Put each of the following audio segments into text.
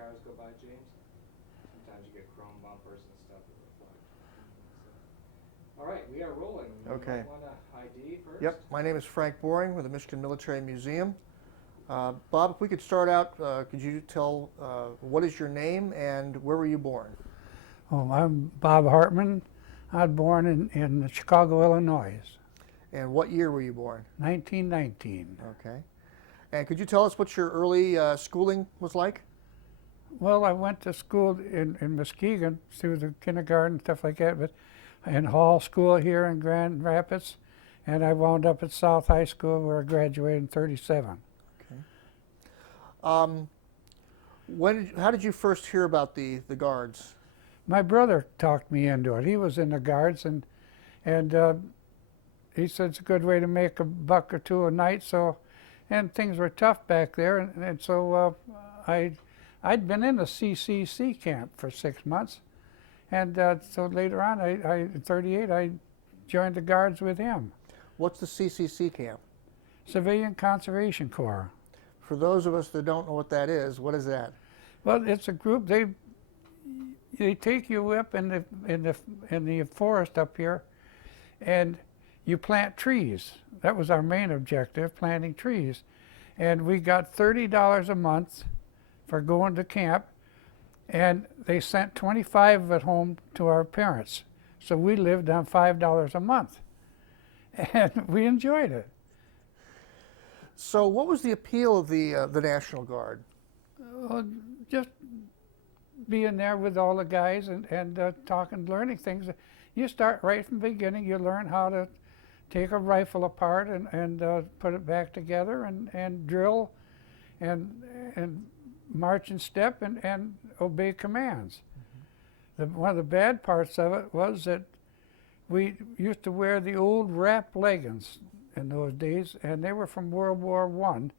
cars go by, James. Sometimes you get chrome bumpers and stuff that reflect. So. All right, we are rolling. Okay. You want to ID first? Yep, my name is Frank Boring with the Michigan Military Museum. Bob, if we could start out, could you tell what is your name and where were you born? Oh, I'm Bob Hartman. I was born in Chicago, Illinois, And what year were you born? 1919. Okay. And could you tell us what your early schooling was like? Well, I went to school in Muskegon through the kindergarten, stuff like that, but in Hall School here in Grand Rapids, and I wound up at South High School where I graduated in 37. Okay. How did you first hear about the Guards? My brother talked me into it. He was in the Guards, and he said it's a good way to make a buck or two a night. So, and things were tough back there, and so I'd been in the CCC camp for 6 months, and so later on, in 38, I joined the Guards with him. What's the CCC camp? Civilian Conservation Corps. For those of us that don't know what that is, what is that? Well, it's a group. They take you up in the forest up here, and you plant trees. That was our main objective, planting trees. And we got $30 a month for going to camp, and they sent 25 of it home to our parents. So we lived on $5 a month, and we enjoyed it. So what was the appeal of the National Guard? Just being there with all the guys and talking, learning things. You start right from the beginning. You learn how to take a rifle apart and put it back together and drill and march in step and obey commands. One of the bad parts of it was that we used to wear the old wrap leggings in those days, and they were from World War I.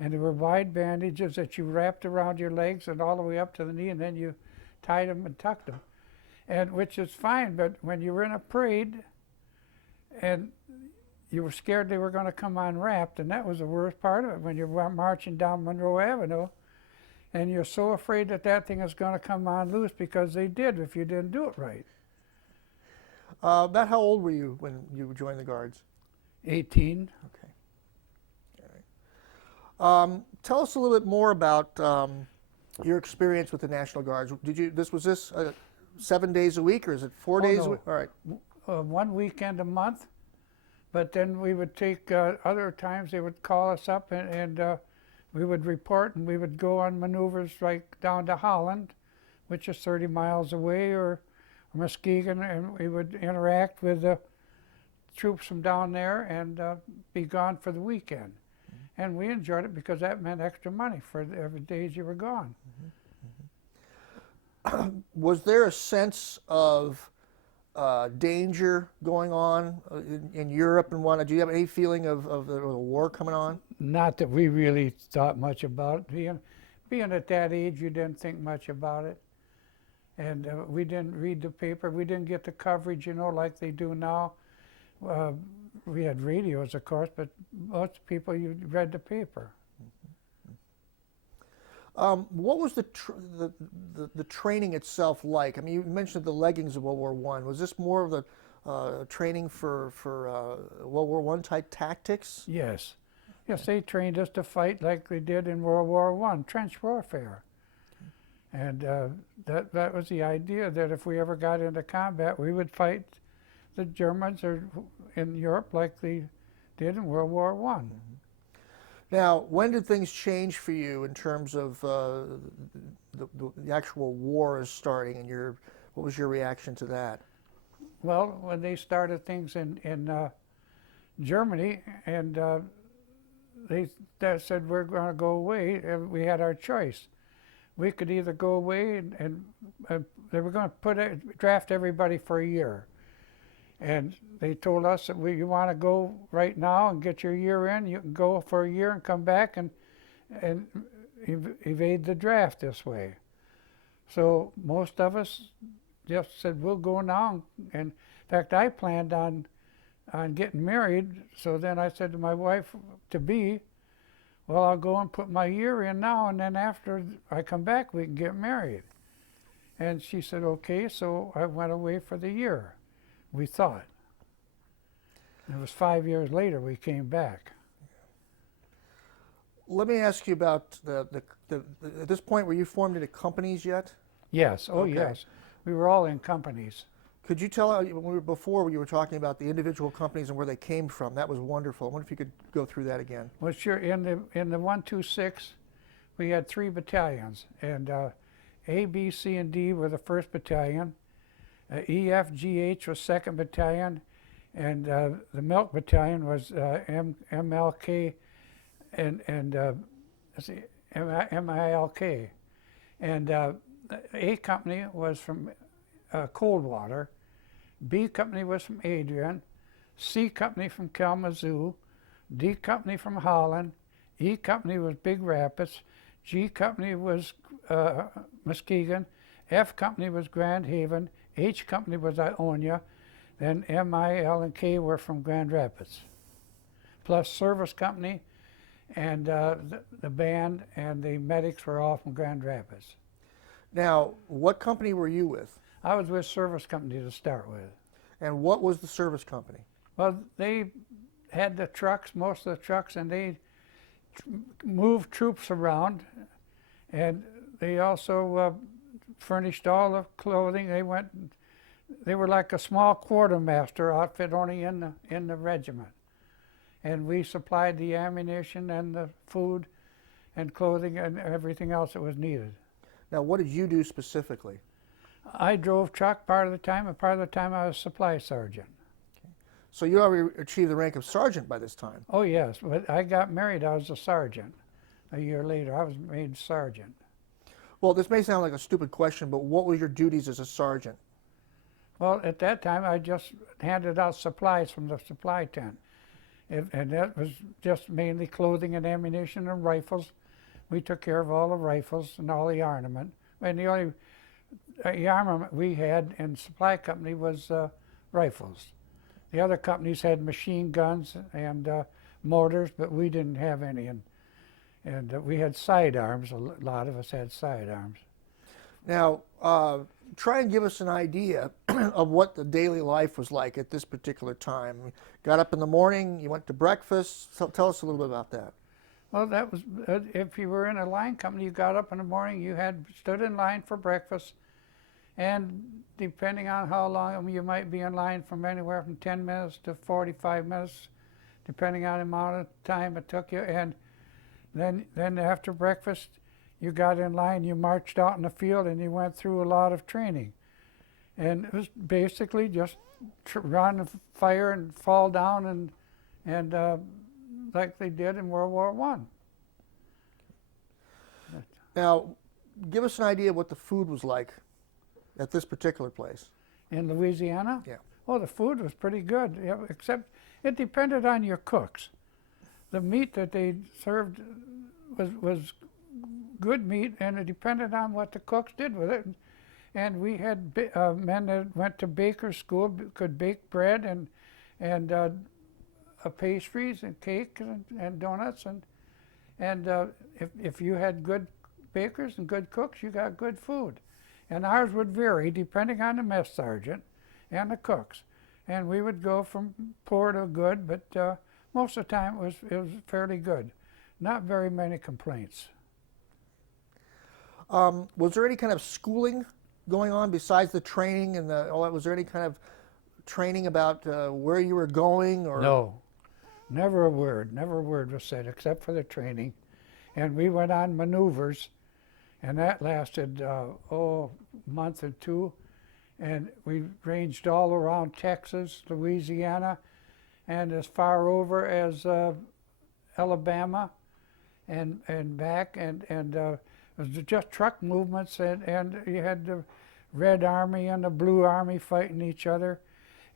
And they were wide bandages that you wrapped around your legs and all the way up to the knee, and then you tied them and tucked them, and which is fine. But when you were in a parade, and you were scared they were going to come unwrapped, and that was the worst part of it. When you were marching down Monroe Avenue, and you're so afraid that that thing is going to come on loose, because they did if you didn't do it right. About how old were you when you joined the Guards? 18. Okay. Tell us a little bit more about your experience with the National Guards. Was this 7 days a week, or is it 4 days a week? All right. 1 weekend a month, but then we would take other times they would call us up and we would report, and we would go on maneuvers like down to Holland, which is 30 miles away, or Muskegon, and we would interact with the troops from down there and be gone for the weekend. And we enjoyed it because that meant extra money for every days you were gone. Was there a sense of danger going on in Europe and whatnot? Do you have any feeling of the war coming on? Not that we really thought much about it. Being at that age, you didn't think much about it. And we didn't read the paper. We didn't get the coverage, like they do now. We had radios, of course, but most people, you read the paper. What was the training itself like? I mean, you mentioned the leggings of World War I. Was this more of the training for World War I type tactics? Yes. Yes, they trained us to fight like they did in World War I, trench warfare. And that was the idea, that if we ever got into combat, we would fight the Germans or in Europe like they did in World War I. Now, when did things change for you in terms of the actual war is starting, and what was your reaction to that? Well, when they started things in Germany, and they said we're going to go away, and we had our choice. We could either go away, and they were going to draft everybody for a year. And they told us that you want to go right now and get your year in, you can go for a year and come back and evade the draft this way. So most of us just said, we'll go now. And in fact, I planned on getting married. So then I said to my wife-to-be, well, I'll go and put my year in now, and then after I come back, we can get married. And she said, okay, so I went away for the year, we thought. And it was 5 years later we came back. Let me ask you about at this point, were you formed into companies yet? Yes, oh Okay. yes. We were all in companies. Could you tell, before you were talking about the individual companies and where they came from? That was wonderful. I wonder if you could go through that again. Well, sure, in the 126, we had 3 battalions, and A, B, C, and D were the 1st battalion. E, F, G, H was 2nd battalion, and the milk battalion was MLK and let's see, MILK. And A company was from Coldwater, B company was from Adrian, C company from Kalamazoo, D company from Holland, E company was Big Rapids, G company was Muskegon, F company was Grand Haven, H company was Ionia, then M, I, L, and K were from Grand Rapids, plus service company, and the band and the medics were all from Grand Rapids. Now, what company were you with? I was with service company to start with. And what was the service company? Well, they had the trucks, most of the trucks, and they moved troops around, and they also furnished all the clothing. They were like a small quartermaster outfit, only in the regiment. And we supplied the ammunition and the food and clothing and everything else that was needed. Now, what did you do specifically? I drove truck part of the time, and part of the time I was supply sergeant. So you already achieved the rank of sergeant by this time. Oh yes, but I got married, I was a sergeant. A year later, I was made sergeant. Well, this may sound like a stupid question, but what were your duties as a sergeant? Well, at that time, I just handed out supplies from the supply tent. And that was just mainly clothing and ammunition and rifles. We took care of all the rifles and all the armament. And the only armament we had in supply company was rifles. The other companies had machine guns and mortars, but we didn't have any. And we had sidearms. A lot of us had sidearms. Now, try and give us an idea of what the daily life was like at this particular time. You got up in the morning, you went to breakfast. So tell us a little bit about that. Well, that was, if you were in a line company, you got up in the morning, you stood in line for breakfast, and depending on how long, you might be in line from anywhere from 10 minutes to 45 minutes, depending on the amount of time it took you. And then after breakfast, you got in line, you marched out in the field, and you went through a lot of training. And it was basically just run, fire, and fall down, and like they did in World War I. Now, give us an idea of what the food was like at this particular place. In Louisiana? Yeah. Oh, the food was pretty good, yeah, except it depended on your cooks. The meat that they served was good meat, and it depended on what the cooks did with it. And we had men that went to baker school, could bake bread and pastries and cakes and donuts, and if you had good bakers and good cooks, you got good food. And ours would vary depending on the mess sergeant and the cooks. And we would go from poor to good, but most of the time it was fairly good. Not very many complaints. Was there any kind of schooling going on besides the training and was there any kind of training about where you were going? Or No, never a word was said except for the training. And we went on maneuvers, and that lasted a month or two. And we ranged all around Texas, Louisiana, and as far over as Alabama and back, and it was just truck movements, and you had the Red Army and the Blue Army fighting each other.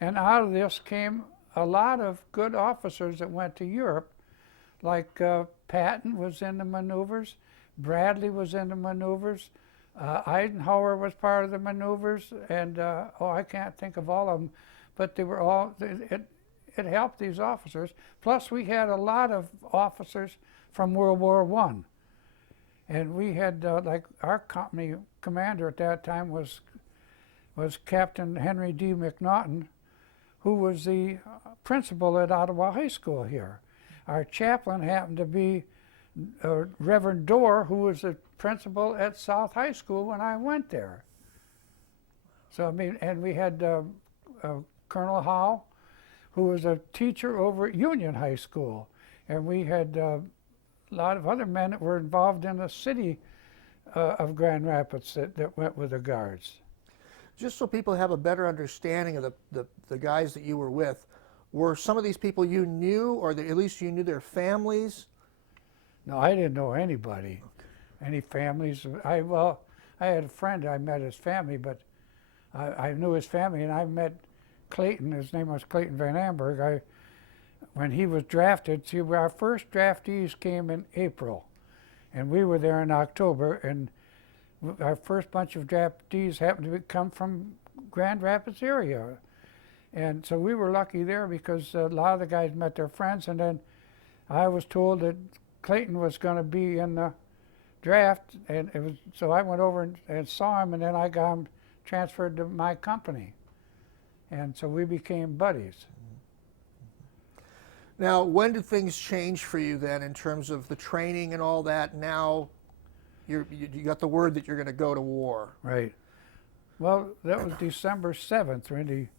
And out of this came a lot of good officers that went to Europe, like Patton was in the maneuvers, Bradley was in the maneuvers, Eisenhower was part of the maneuvers, and I can't think of all of them, but they were all, it helped these officers. Plus we had a lot of officers from World War I. And we had, like, our company commander at that time was Captain Henry D. McNaughton, who was the principal at Ottawa High School here. Our chaplain happened to be Reverend Dorr, who was the principal at South High School when I went there. So, I mean, and we had Colonel Howe, who was a teacher over at Union High School. And we had a lot of other men that were involved in the city of Grand Rapids that went with the Guards. Just so people have a better understanding of the guys that you were with, were some of these people you knew, or at least you knew their families? No, I didn't know anybody, any families. I had a friend, I met his family, but I knew his family, and I met Clayton. His name was Clayton Van Amberg. When he was drafted, see, our first draftees came in April, and we were there in October, and our first bunch of draftees happened to come from Grand Rapids area. And so we were lucky there because a lot of the guys met their friends, and then I was told that Clayton was going to be in the draft, and so I went over and saw him, and then I got him transferred to my company. And so we became buddies. Now, when did things change for you then in terms of the training and all that? Now you got the word that you're going to go to war. Right. Well, that was December 7th, really,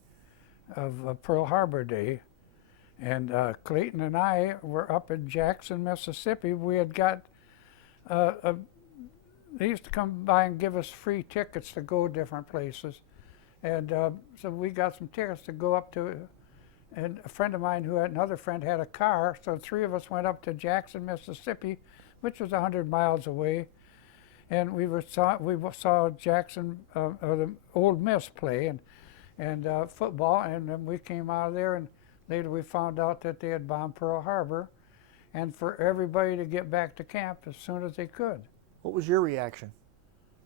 of Pearl Harbor Day. And Clayton and I were up in Jackson, Mississippi. We had got, they used to come by and give us free tickets to go different places. And so we got some tickets to go up to, and a friend of mine who had another friend had a car, so three of us went up to Jackson, Mississippi, which was 100 miles away. And we saw Jackson, or the Old Miss play, and football, and then we came out of there, and later we found out that they had bombed Pearl Harbor, and for everybody to get back to camp as soon as they could. What was your reaction?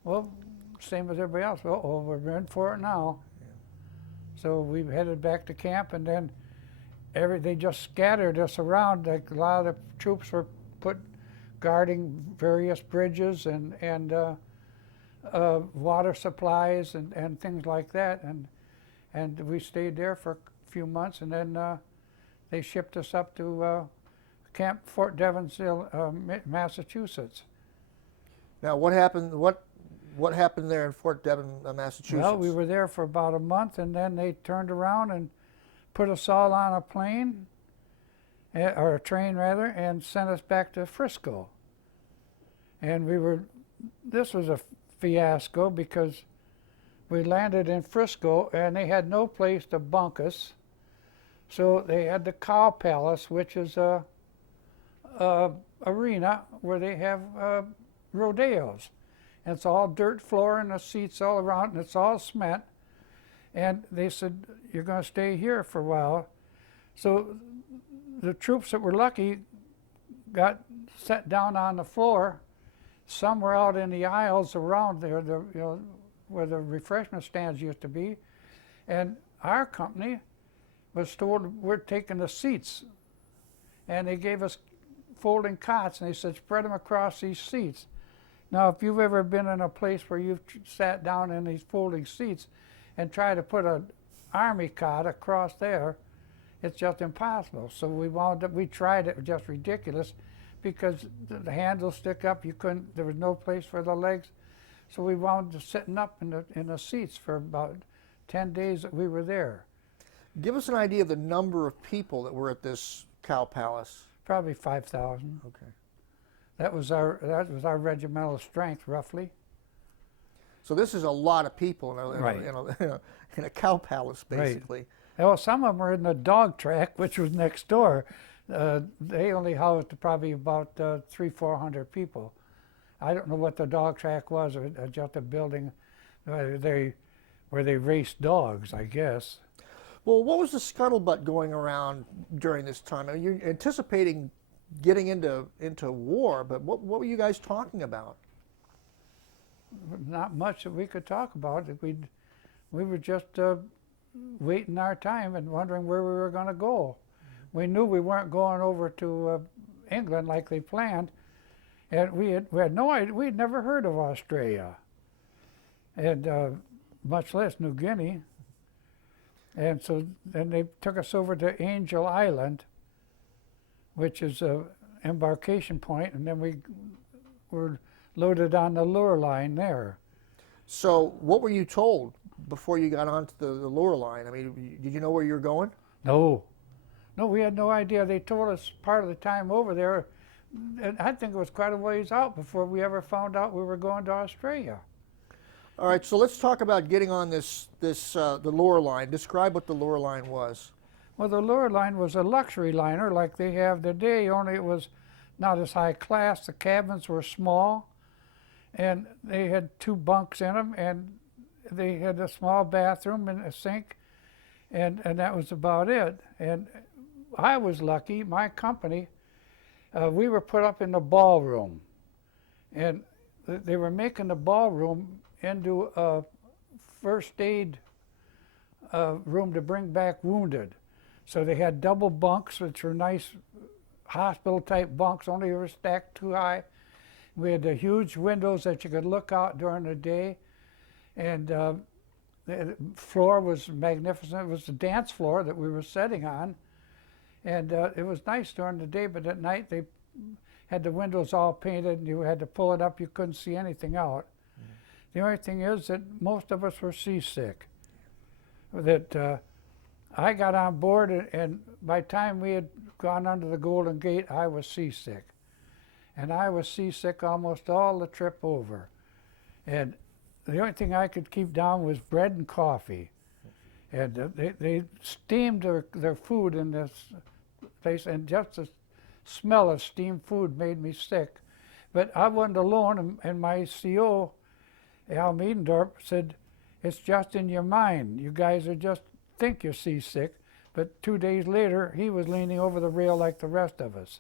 Well, same as everybody else. Uh-oh, we're in for it now. Yeah. So we headed back to camp, and then they just scattered us around. Like a lot of the troops were put guarding various bridges and water supplies and things like that, and we stayed there for a few months, and then they shipped us up to Camp Fort Devens, Massachusetts. Now, what happened? What happened there in Fort Devens, Massachusetts? Well, we were there for about a month, and then they turned around and put us all on a plane, or a train rather, and sent us back to Frisco. And this was a fiasco because we landed in Frisco and they had no place to bunk us. So they had the Cow Palace, which is a arena where they have rodeos. And it's all dirt floor and the seats all around, and it's all cement. And they said, you're going to stay here for a while. So the troops that were lucky got set down on the floor. Some were out in the aisles around there, where the refreshment stands used to be. And our company was told, we're taking the seats. And they gave us folding cots, and they said, spread them across these seats. Now, if you've ever been in a place where you've sat down in these folding seats and tried to put an army cot across there, it's just impossible. So we tried it, it was just ridiculous because the handles stick up, there was no place for the legs. So we wound up sitting up in the seats for about 10 days that we were there. Give us an idea of the number of people that were at this Cow Palace. Probably 5,000. Okay. That was our regimental strength, roughly. So this is a lot of people Right. in a cow palace, basically. Right. Well, some of them were in the dog track, which was next door. They only housed probably about 300-400 people. I don't know what the dog track was, or just a building where they raced dogs, I guess. Well, what was the scuttlebutt going around during this time? I mean, you're anticipating getting into war, but what were you guys talking about? Not much that we could talk about. We were just waiting our time and wondering where we were going to go. We knew we weren't going over to England like they planned, and we had no idea. We'd never heard of Australia, and much less New Guinea. And so then they took us over to Angel Island, which is a embarkation point, and then we were loaded on the Lurline there. So what were you told before you got onto the Lurline? I mean, did you know where you were going? No, we had no idea. They told us part of the time over there, and I think it was quite a ways out before we ever found out we were going to Australia. All right, so let's talk about getting on the Lurline. Describe what the Lurline was. Well, the Lurline was a luxury liner like they have today, only it was not as high class. The cabins were small, and they had 2 bunks in them, and they had a small bathroom and a sink, and that was about it. And I was lucky, my company, we were put up in the ballroom, and they were making the ballroom into a first aid room to bring back wounded. So they had double bunks, which were nice hospital type bunks, only they were stacked too high. We had the huge windows that you could look out during the day, and the floor was magnificent. It was the dance floor that we were sitting on, and it was nice during the day, but at night they had the windows all painted, and you had to pull it up. You couldn't see anything out. The only thing is that most of us were seasick. That I got on board, and by the time we had gone under the Golden Gate, I was seasick. And I was seasick almost all the trip over. And the only thing I could keep down was bread and coffee. And they steamed their food in this place, and just the smell of steamed food made me sick. But I wasn't alone, and my CO, Al Miedendorf, said, "It's just in your mind. You guys are just think you're seasick." But 2 days later, he was leaning over the rail like the rest of us.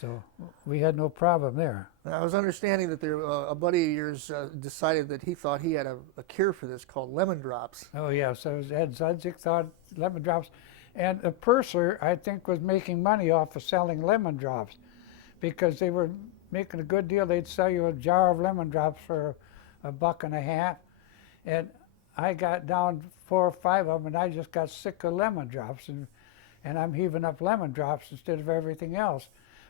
So we had no problem there. I was understanding that a buddy of yours decided that he thought he had a cure for this called lemon drops. Oh, yeah. So Ed Zudzik thought lemon drops. And the purser, I think, was making money off of selling lemon drops because they were making a good deal. They'd sell you a jar of lemon drops for $1.50. And I got down 4 or 5 of them, and I just got sick of lemon drops. And I'm heaving up lemon drops instead of everything else.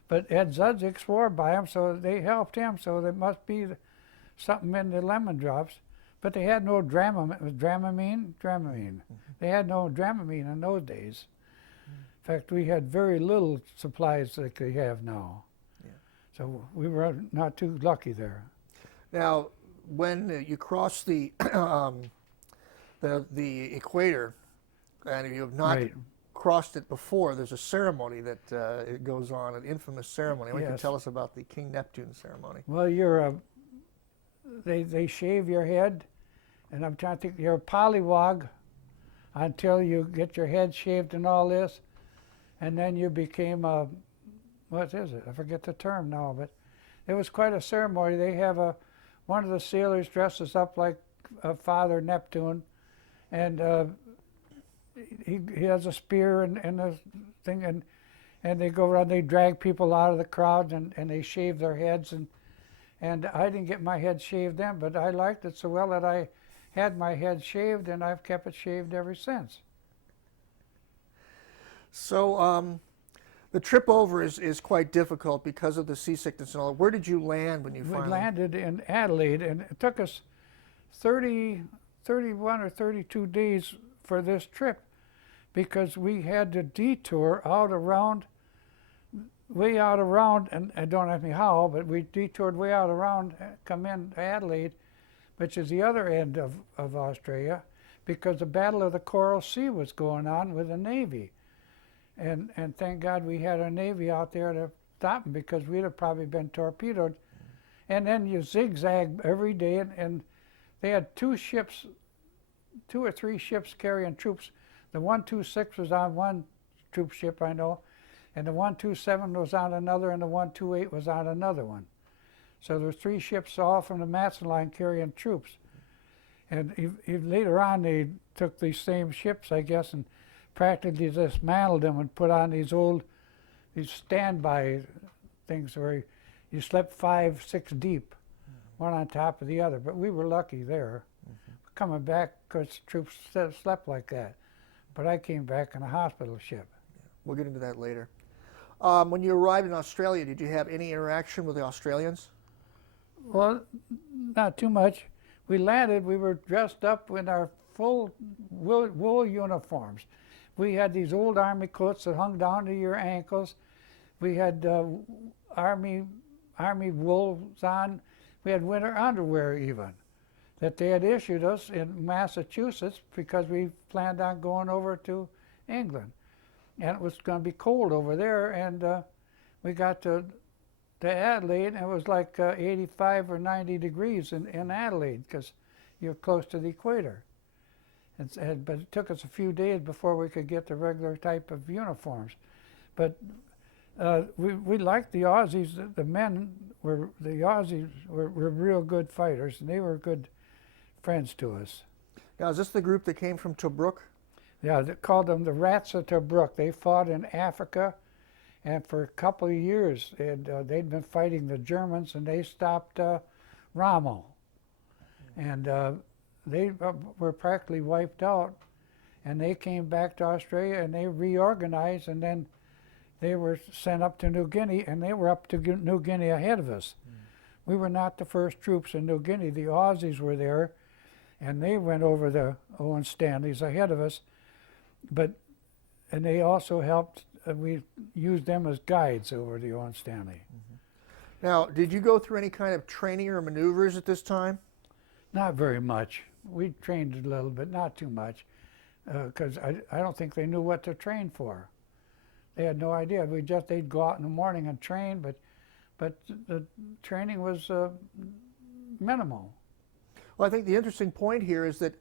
But Ed Zudzik swore by them, so they helped him, so there must be something in the lemon drops. But they had no Dramamine. They had no Dramamine in those days. In fact, we had very little supplies like they have now. Yeah. So we were not too lucky there. Now, when you cross the equator, and you have not crossed it before, there's a ceremony that it goes on, an infamous ceremony. Why don't you tell us about the King Neptune ceremony? Well, they shave your head, and I'm trying to think, you're a pollywog until you get your head shaved and all this, and then you became a, what is it? I forget the term now, but it was quite a ceremony. They have one of the sailors dresses up like Father Neptune, and he has a spear and a thing, and they go around, they drag people out of the crowd, and they shave their heads, and I didn't get my head shaved then, but I liked it so well that I had my head shaved, and I've kept it shaved ever since. So the trip over is quite difficult because of the seasickness and all. Where did you land when you finally? We landed in Adelaide, and it took us 31 or 32 days for this trip, because we had to detour way out around, and I don't ask me how, but we detoured way out around, come in Adelaide, which is the other end of Australia, because the Battle of the Coral Sea was going on with the Navy. And thank God we had our Navy out there to stop them, because we'd have probably been torpedoed. And then you zigzag every day, and they had 2 or 3 ships carrying troops. The 126 was on one troop ship, I know, and the 127 was on another, and the 128 was on another one. So there were 3 ships all from the Matson line carrying troops. And later on, they took these same ships, I guess, and practically dismantled them and put on these old these standby things where you slept 5, 6 deep, one on top of the other. But we were lucky there. Coming back, because troops slept like that. But I came back in a hospital ship. We'll get into that later. When you arrived in Australia, did you have any interaction with the Australians? Well, not too much. We landed, we were dressed up in our full wool uniforms. We had these old army coats that hung down to your ankles. We had army wools on. We had winter underwear even that they had issued us in Massachusetts because we planned on going over to England. And it was going to be cold over there, and we got to Adelaide, and it was like 85 or 90 degrees in Adelaide because you're close to the equator. But it took us a few days before we could get the regular type of uniforms. But we liked the Aussies. The Aussies were real good fighters, and they were good friends to us. Now, is this the group that came from Tobruk? Yeah, they called them the Rats of Tobruk. They fought in Africa, and for a couple of years, they'd been fighting the Germans, and they stopped Rommel. And they were practically wiped out, and they came back to Australia, and they reorganized, and then they were sent up to New Guinea, and they were up to New Guinea ahead of us. We were not the first troops in New Guinea. The Aussies were there, and they went over the Owen Stanleys ahead of us. And they also helped, we used them as guides over the Owen Stanley. Now, did you go through any kind of training or maneuvers at this time? Not very much. We trained a little bit, not too much, because I don't think they knew what to train for. They had no idea. They'd go out in the morning and train, but the training was minimal. Well, I think the interesting point here is that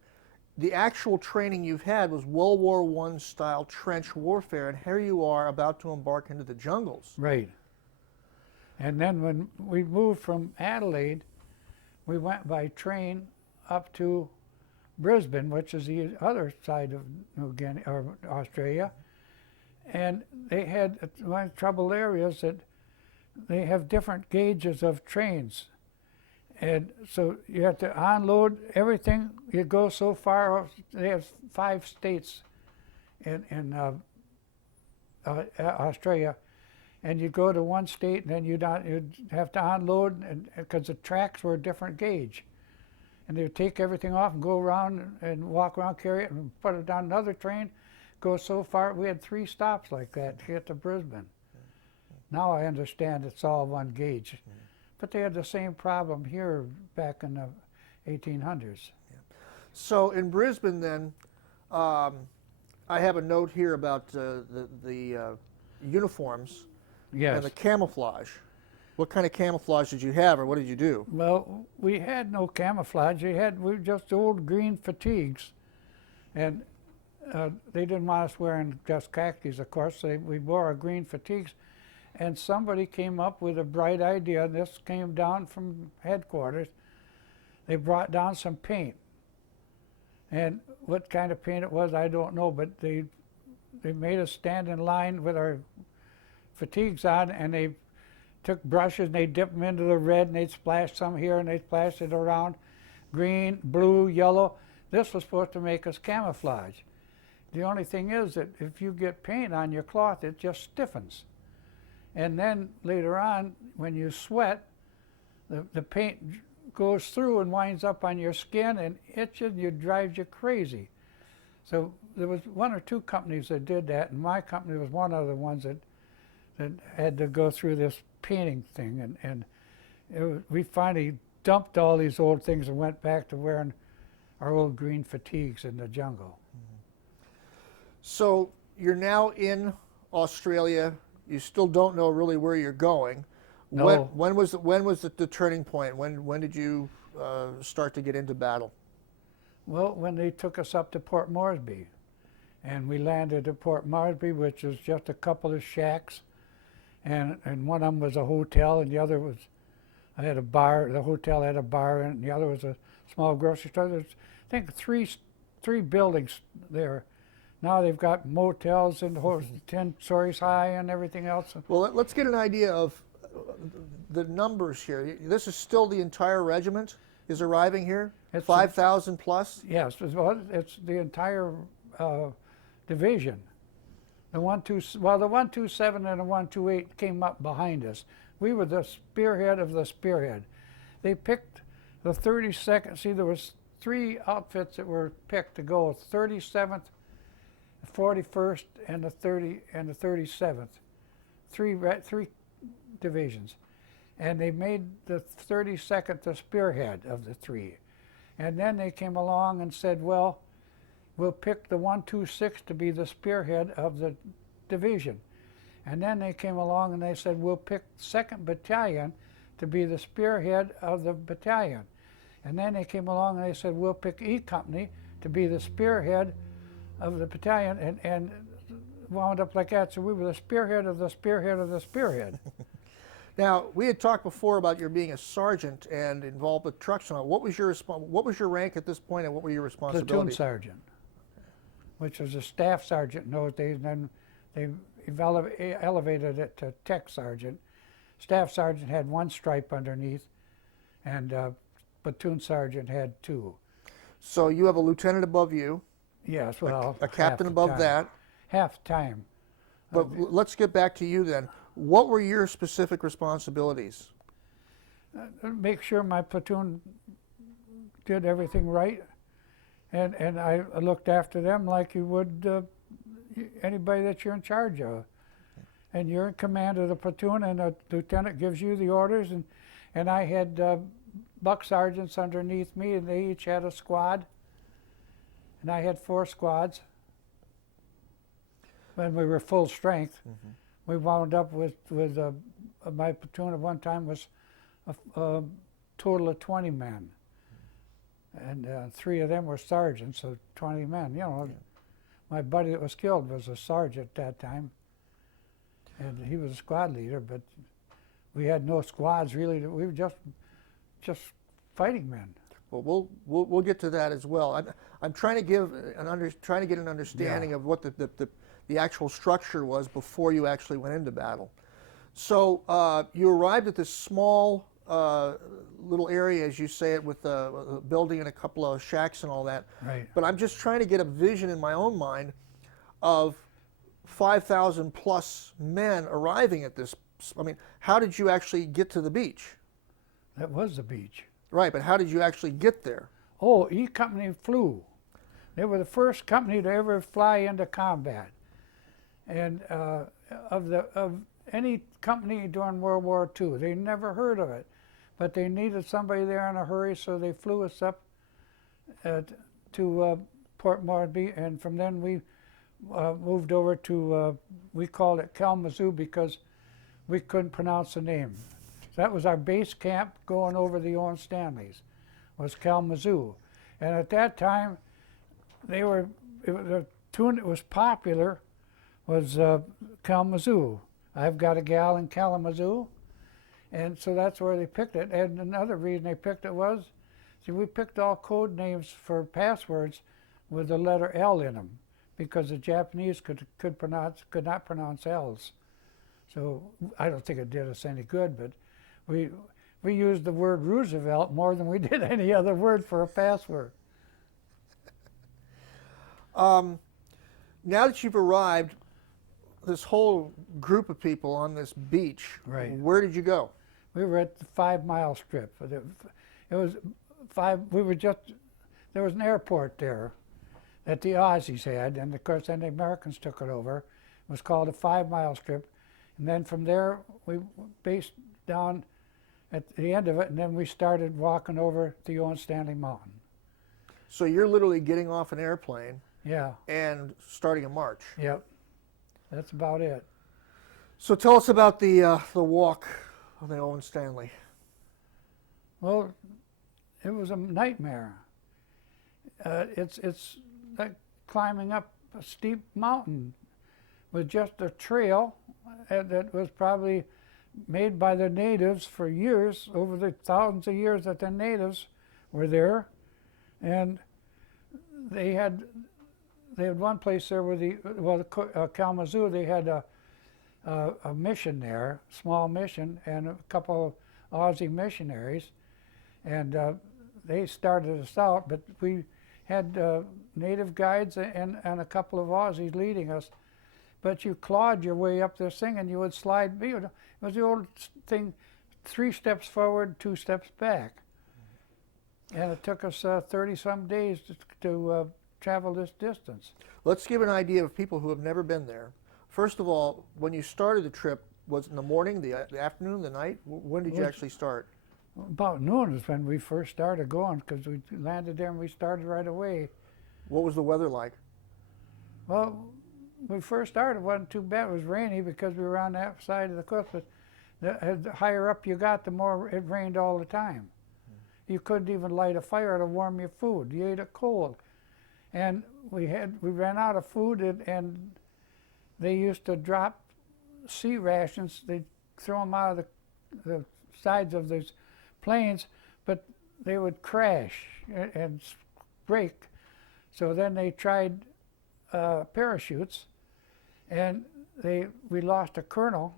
the actual training you've had was World War I style trench warfare, and here you are about to embark into the jungles. Right. And then when we moved from Adelaide, we went by train up to Brisbane, which is the other side of New Guinea or Australia. And they had one of the troubled areas that they have different gauges of trains. And so you have to unload everything. You go so far. They have 5 states in Australia, and you go to one state, and then you'd have to unload, and because the tracks were a different gauge, and they would take everything off and go around and walk around, carry it, and put it on another train. Go so far. We had 3 stops like that to get to Brisbane. Now I understand it's all one gauge. But they had the same problem here back in the 1800s. So in Brisbane then, I have a note here about the uniforms Yes. and the camouflage. What kind of camouflage did you have, or what did you do? Well, we had no camouflage. We were just old green fatigues. And they didn't want us wearing just khakis, of course. We wore our green fatigues. And somebody came up with a bright idea. This came down from headquarters. They brought down some paint. And what kind of paint it was, I don't know, but they made us stand in line with our fatigues on, and they took brushes and they dipped them into the red, and they'd splash some here and they'd splash it around. Green, blue, yellow. This was supposed to make us camouflage. The only thing is that if you get paint on your cloth, it just stiffens. And then later on, when you sweat, the paint goes through and winds up on your skin and itches and it drives you crazy. So there was 1 or 2 companies that did that, and my company was one of the ones that had to go through this painting thing. And we finally dumped all these old things and went back to wearing our old green fatigues in the jungle. So you're now in Australia. You still don't know really where you're going. No. When was the turning point? When did you start to get into battle? Well, when they took us up to Port Moresby, and we landed at Port Moresby, which was just a couple of shacks, and one of them was a hotel, and the other was, I had a bar. The hotel had a bar in it, and the other was a small grocery store. There's, I think, three buildings there Now they've got motels and 10 stories high and everything else. Well, let's get an idea of the numbers here. This is still the entire regiment is arriving here? It's 5,000 plus? Yes, it's the entire division. The 127 and the 128 came up behind us. We were the spearhead of the spearhead. They picked the 32nd. See, there was 3 outfits that were picked to go: 37th, 41st, and the 37th. Three divisions, and they made the 32nd the spearhead of the 3. And then they came along and said, well, we'll pick the 126 to be the spearhead of the division. And then they came along and they said, we'll pick 2nd Battalion to be the spearhead of the battalion. And then they came along and they said, we'll pick E Company to be the spearhead of the battalion, and wound up like that. So we were the spearhead of the spearhead of the spearhead. Now, we had talked before about your being a sergeant and involved with trucks and all. What was your rank at this point, and what were your responsibilities? Platoon sergeant, which was a staff sergeant in those days, and then they elevated it to tech sergeant. Staff sergeant had 1 stripe underneath, and platoon sergeant had 2. So you have a lieutenant above you. Yes, well, a captain above that. Half the time. But let's get back to you then. What were your specific responsibilities? Make sure my platoon did everything right, and I looked after them like you would anybody that you're in charge of. And you're in command of the platoon, and the lieutenant gives you the orders, and I had buck sergeants underneath me, and they each had a squad, and I had 4 squads. When we were full strength, we wound up with my platoon at one time was a total of 20 men, and 3 of them were sergeants, so 20 men. You know, my buddy that was killed was a sergeant at that time, and he was a squad leader. But we had no squads really. We were just fighting men. Well, we'll get to that as well. I'm trying to get an understanding of what the actual structure was before you actually went into battle. So you arrived at this small little area, as you say it, with a building and a couple of shacks and all that. Right. But I'm just trying to get a vision in my own mind of 5,000 plus men arriving at this. I mean, how did you actually get to the beach? That was the beach. Right, but how did you actually get there? Oh, E Company flew. They were the first company to ever fly into combat. And of any company during World War II, they never heard of it. But they needed somebody there in a hurry, so they flew us up to Port Moresby, and from then we moved over to, we called it Kalamazoo because we couldn't pronounce the name. So that was our base camp going over the Owen Stanleys, was Kalamazoo. And at that time, the tune that was popular was Kalamazoo. I've got a gal in Kalamazoo. And so that's where they picked it. And another reason they picked it was, see, we picked all code names for passwords with the letter L in them, because the Japanese could not pronounce L's. So I don't think it did us any good, but we used the word Roosevelt more than we did any other word for a password. Now that you've arrived, this whole group of people on this beach, right. Where did you go? We were at the 5 Mile Strip. It was 5. We were just, there was an airport there that the Aussies had, and of course then the Americans took it over. It was called the 5 Mile Strip, and then from there we based down at the end of it, and then we started walking over the Owen Stanley Mountain. So you're literally getting off an airplane, yeah, and starting a march. Yep, that's about it. So tell us about the walk on the Owen Stanley. Well, it was a nightmare. It's like climbing up a steep mountain with just a trail that was probably made by the natives for years, over the thousands of years that the natives were there. And they had they had one place there where Kalamazoo, they had a mission there, small mission, and a couple of Aussie missionaries, and they started us out, but we had native guides and a couple of Aussies leading us. But you clawed your way up this thing, and you would slide. It was the old thing, 3 steps forward, 2 steps back. And it took us 30-some days to travel this distance. Let's give an idea of people who have never been there. First of all, when you started the trip, was it in the morning, the afternoon, the night? When did you actually start? About noon was when we first started going, because we landed there and we started right away. What was the weather like? Well, when we first started, it wasn't too bad. It was rainy because we were on that side of the cliff, but the higher up you got, the more it rained all the time. You couldn't even light a fire to warm your food. You ate it cold. And we ran out of food, and they used to drop sea rations. They'd throw them out of the sides of these planes, but they would crash and break. So then they tried parachutes, and we lost a colonel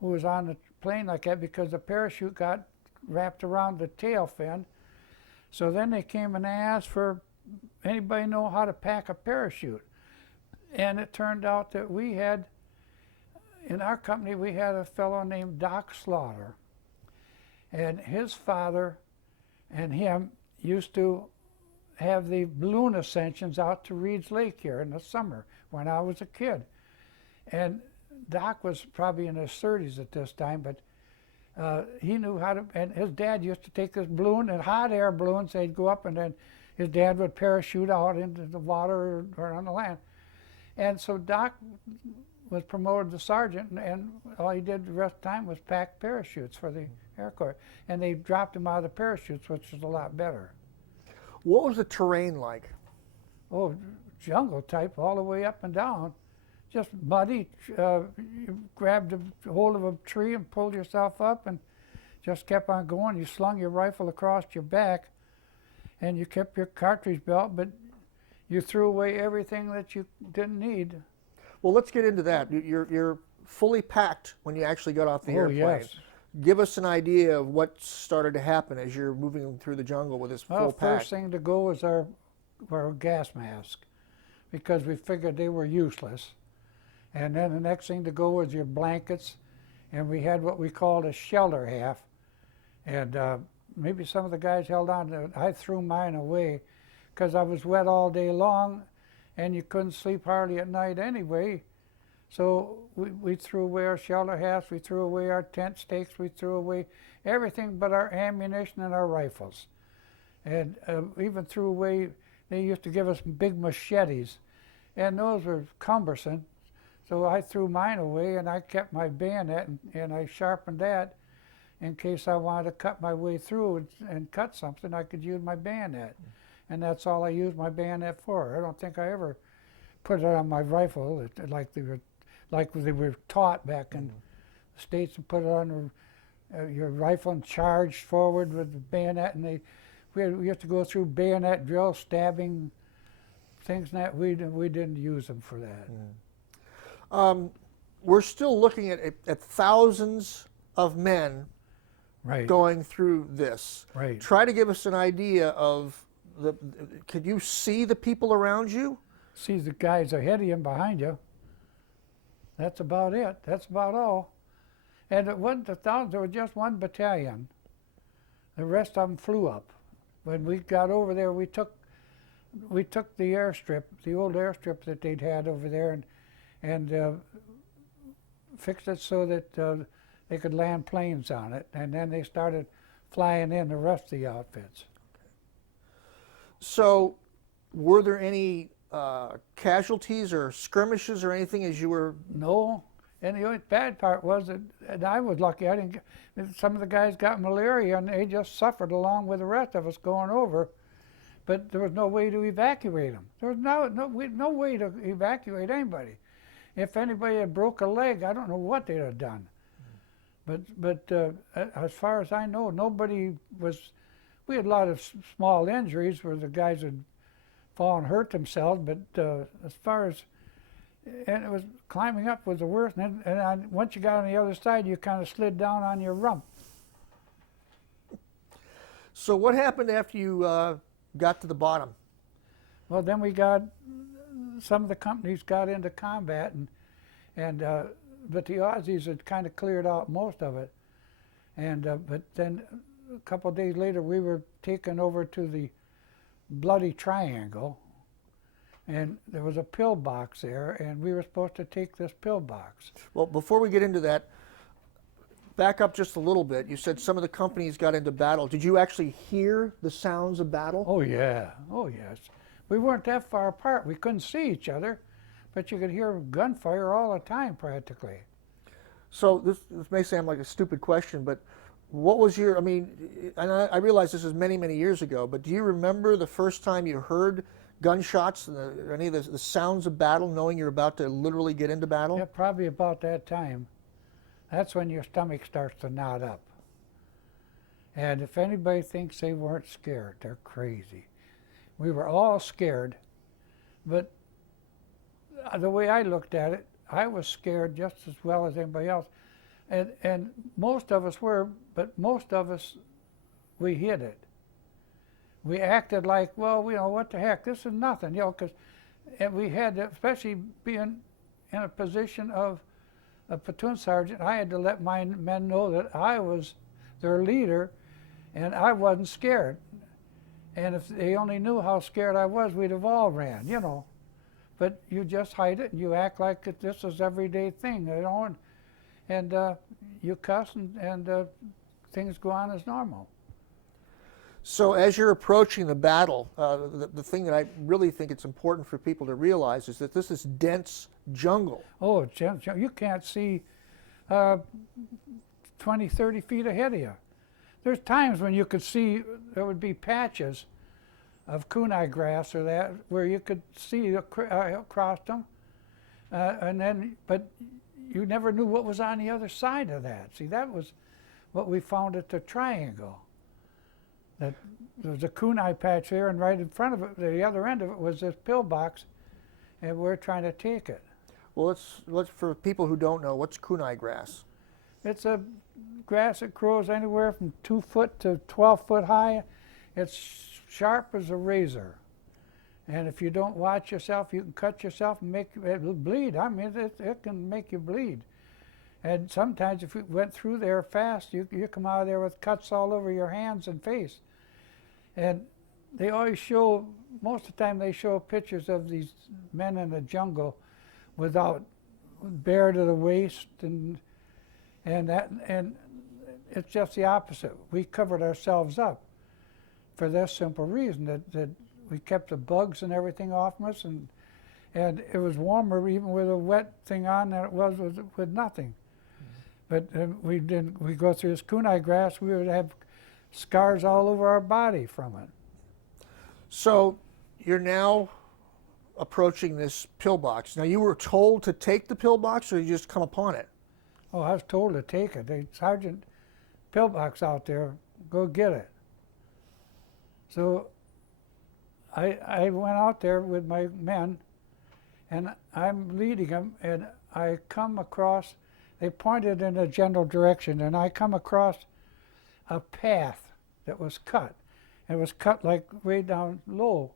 who was on the plane like that because the parachute got wrapped around the tail fin. So then they came and asked for anybody know how to pack a parachute. And it turned out that we had, in our company, we had a fellow named Doc Slaughter. And his father and him used to have the balloon ascensions out to Reed's Lake here in the summer when I was a kid. And Doc was probably in his 30s at this time, but he knew how to, and his dad used to take this balloon, and hot air balloons, they'd go up, and then his dad would parachute out into the water or on the land. And so Doc was promoted to sergeant, and all he did the rest of the time was pack parachutes for the Air Corps. And they dropped him out of the parachutes, which was a lot better. What was the terrain like? Oh, jungle type all the way up and down. Just muddy. You grabbed a hold of a tree and pulled yourself up and just kept on going. You slung your rifle across your back and you kept your cartridge belt, but you threw away everything that you didn't need. Well, let's get into that. You're fully packed when you actually got off the airplane. Yes. Give us an idea of what started to happen as you're moving through the jungle with this full pack. First thing to go was our gas mask, because we figured they were useless. And then the next thing to go was your blankets, and we had what we called a shelter half. And maybe some of the guys held on to it. I threw mine away because I was wet all day long, and you couldn't sleep hardly at night anyway. So we threw away our shelter halves, we threw away our tent stakes, we threw away everything but our ammunition and our rifles. And even threw away, they used to give us big machetes, and those were cumbersome. So I threw mine away, and I kept my bayonet, and I sharpened that in case I wanted to cut my way through and cut something. I could use my bayonet, and that's all I used my bayonet for. I don't think I ever put it on my rifle like they were taught back in the States, and put it on your rifle and charged forward with the bayonet. And we used to go through bayonet drill, stabbing things, and that we didn't use them for that. We're still looking at thousands of men going through this. Right. Try to give us an idea of could you see the people around you? See the guys ahead of you and behind you. That's about it. That's about all. And it wasn't 1,000, there was just one battalion. The rest of them flew up. When we got over there, we took the airstrip, the old airstrip that they'd had over there, and fixed it so that they could land planes on it. And then they started flying in the rest of the outfits. So were there any casualties or skirmishes or anything as you were? No, and the only bad part was that, and I was lucky, I didn't get, some of the guys got malaria and they just suffered along with the rest of us going over, but there was no way to evacuate them. There was no way to evacuate anybody. If anybody had broke a leg, I don't know what they'd have done. But as far as I know, nobody was, we had a lot of small injuries where the guys would fall and hurt themselves, but as far as, and it was climbing up was the worst, and once you got on the other side, you kind of slid down on your rump. So what happened after you got to the bottom? Well, then some of the companies got into combat, but the Aussies had kind of cleared out most of it. But then a couple of days later, we were taken over to the Bloody Triangle, and there was a pillbox there, and we were supposed to take this pillbox. Well, before we get into that, back up just a little bit. You said some of the companies got into battle. Did you actually hear the sounds of battle? Oh, yeah. Oh, yes. We weren't that far apart. We couldn't see each other, but you could hear gunfire all the time, practically. So this may sound like a stupid question, but what was your, I mean, and I realize this is many, many years ago, but do you remember the first time you heard gunshots and any of the sounds of battle, knowing you're about to literally get into battle? Yeah, probably about that time. That's when your stomach starts to knot up. And if anybody thinks they weren't scared, they're crazy. We were all scared, but the way I looked at it, I was scared just as well as anybody else. And most of us were, but most of us, we hid it. We acted like, well, what the heck, this is nothing, because we had to, especially being in a position of a platoon sergeant, I had to let my men know that I was their leader and I wasn't scared. And if they only knew how scared I was, we'd have all ran, But you just hide it and you act like this is everyday thing, and you cuss and things go on as normal. So as you're approaching the battle, the thing that I really think it's important for people to realize is that this is dense jungle. Oh, you can't see 20, 30 feet ahead of you. There's times when you could see, there would be patches of kunai grass or that, where you could see across them, but you never knew what was on the other side of that. See, that was what we found at the triangle. That there was a kunai patch there, and right in front of it, the other end of it, was this pillbox, and we're trying to take it. Well, let's for people who don't know, what's kunai grass? It's a grass that grows anywhere from 2 foot to 12 foot high. It's sharp as a razor, and if you don't watch yourself, you can cut yourself and make it bleed. I mean, it can make you bleed. And sometimes if you went through there fast, you come out of there with cuts all over your hands and face. And they always show, most of the time they show pictures of these men in the jungle without, bare to the waist, and it's just the opposite. We covered ourselves up for this simple reason, that we kept the bugs and everything off us, and it was warmer even with a wet thing on than it was with nothing. But we go through this kunai grass, we would have scars all over our body from it. So you're now approaching this pillbox. Now, you were told to take the pillbox, or you just come upon it? Oh, I was told to take it. The sergeant, pillbox out there, go get it. So I went out there with my men, and I'm leading them, and I come across, they pointed in a general direction, and I come across a path that was cut. It was cut like way down low.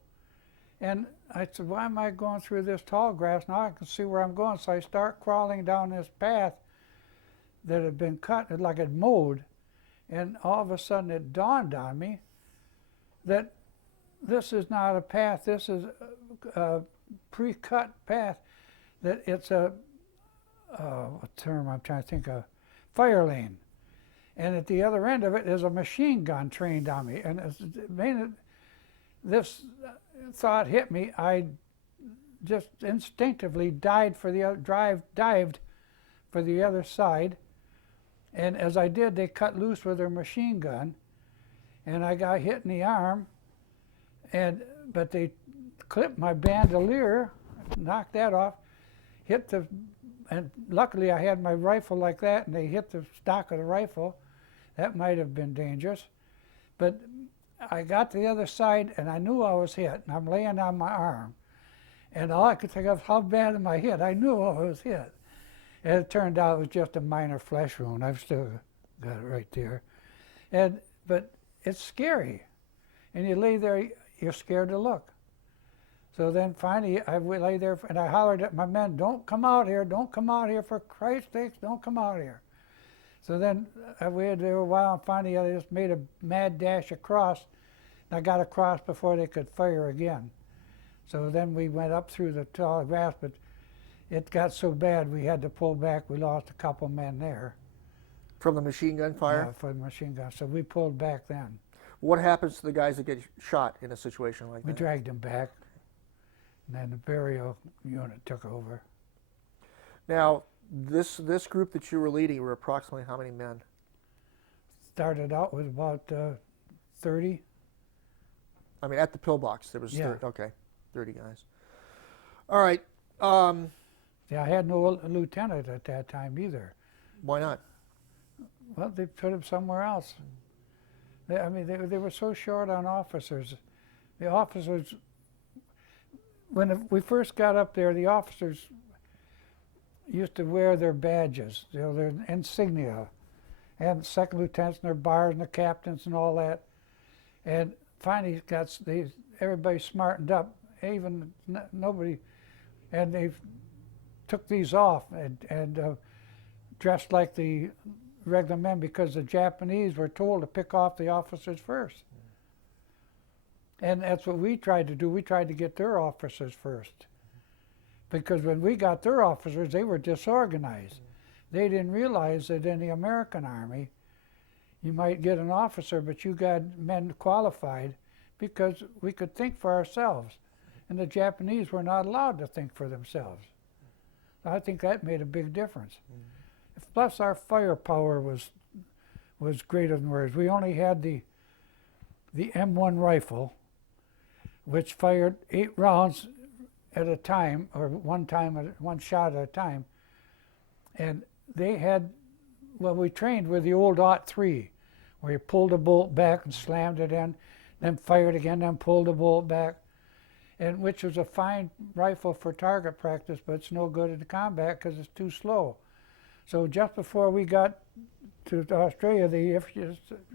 And I said, why am I going through this tall grass? Now I can see where I'm going. So I start crawling down this path that had been cut, like it mowed. And all of a sudden it dawned on me that this is not a path, this is a pre-cut path, that it's a term I'm trying to think of, fire lane. And at the other end of it is a machine gun trained on me. And this thought hit me, I just instinctively dived for the other side. And as I did, they cut loose with their machine gun, and I got hit in the arm. But they clipped my bandolier, knocked that off, and luckily I had my rifle like that, and they hit the stock of the rifle. That might have been dangerous. But I got to the other side, and I knew I was hit, and I'm laying on my arm. And all I could think of, how bad am I hit? I knew I was hit. And it turned out it was just a minor flesh wound. I've still got it right there. But it's scary. And you lay there, you're scared to look. So then finally, I lay there, and I hollered at my men, don't come out here, don't come out here, for Christ's sakes, don't come out here. So then I waited there a while, and finally I just made a mad dash across, and I got across before they could fire again. So then we went up through the tall grass, but it got so bad we had to pull back. We lost a couple men there. From the machine gun fire? Yeah, from the machine gun. So we pulled back then. What happens to the guys that get shot in a situation like We that? dragged them back, and then the burial unit took over. Now, this group that you were leading were approximately how many men? Started out with about 30. I mean, at the pillbox, there was Yeah. 30, okay, 30 guys. All right. Yeah, I had no lieutenant at that time either. Why not? Well, they put him somewhere else. I mean, they were so short on officers. The officers, when we first got up there, the officers used to wear their badges, you know, their insignia, and second lieutenants and their bars and the captains and all that. And finally, everybody smartened up. Even nobody, and they took these off and dressed like the regular men, because the Japanese were told to pick off the officers first. And that's what we tried to do. We tried to get their officers first. Because when we got their officers, they were disorganized. They didn't realize that in the American Army, you might get an officer, but you got men qualified because we could think for ourselves. And the Japanese were not allowed to think for themselves. I think that made a big difference. Plus, our firepower was greater than theirs. We only had the M1 rifle, which fired 8 rounds at a time, or one shot at a time. And they had, well, we trained with the old .3, where you pulled a bolt back and slammed it in, then fired again, then pulled the bolt back, and which was a fine rifle for target practice, but it's no good in combat because it's too slow. So just before we got to Australia, they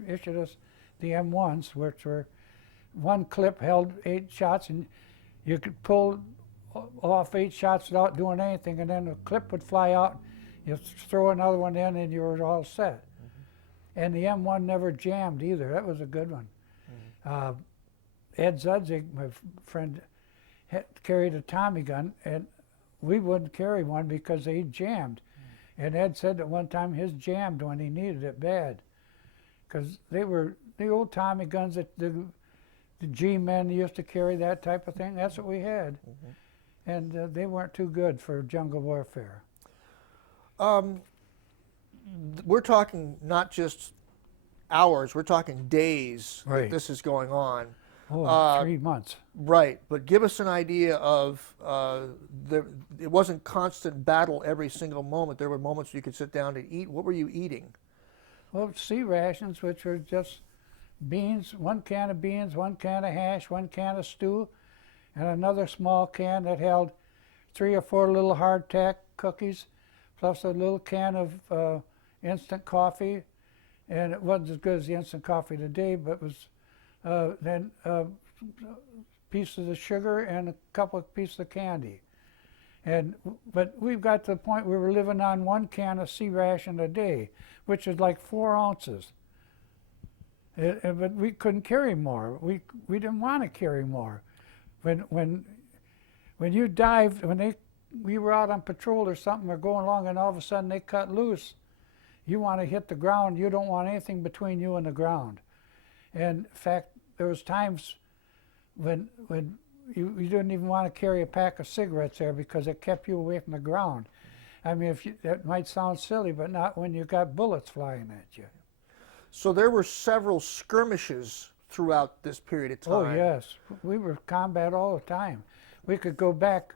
issued us the M1s, which were one clip held 8 shots, and you could pull off 8 shots without doing anything, and then the clip would fly out, you throw another one in, and you were all set. And the M1 never jammed either. That was a good one. Ed Zudzig, my friend, carried a Tommy gun, and we wouldn't carry one because they jammed. And Ed said that one time his jammed when he needed it bad, because they were the old Tommy guns that the G-men used to carry, that type of thing. That's what we had. And they weren't too good for jungle warfare. We're talking not just hours, we're talking days that Right. this is going on. Oh, 3 months. Right, but give us an idea of, it wasn't constant battle every single moment. There were moments you could sit down to eat. What were you eating? Well, sea rations, which were just beans, 1 can of beans, 1 can of hash, 1 can of stew, and another small can that held 3 or 4 little hardtack cookies, plus a little can of instant coffee. And it wasn't as good as the instant coffee today, but it was then pieces of sugar and a couple of pieces of candy. But we've got to the point where we're living on 1 can of sea ration a day, which is like 4 ounces. But we couldn't carry more. We didn't want to carry more. When you dived, we were out on patrol or something, or going along, and all of a sudden they cut loose, you want to hit the ground. You don't want anything between you and the ground. And in fact, there was times when you didn't even want to carry a pack of cigarettes there because it kept you away from the ground. I mean, that might sound silly, but not when you got bullets flying at you. So there were several skirmishes throughout this period of time. Oh, yes. We were combat all the time. We could go back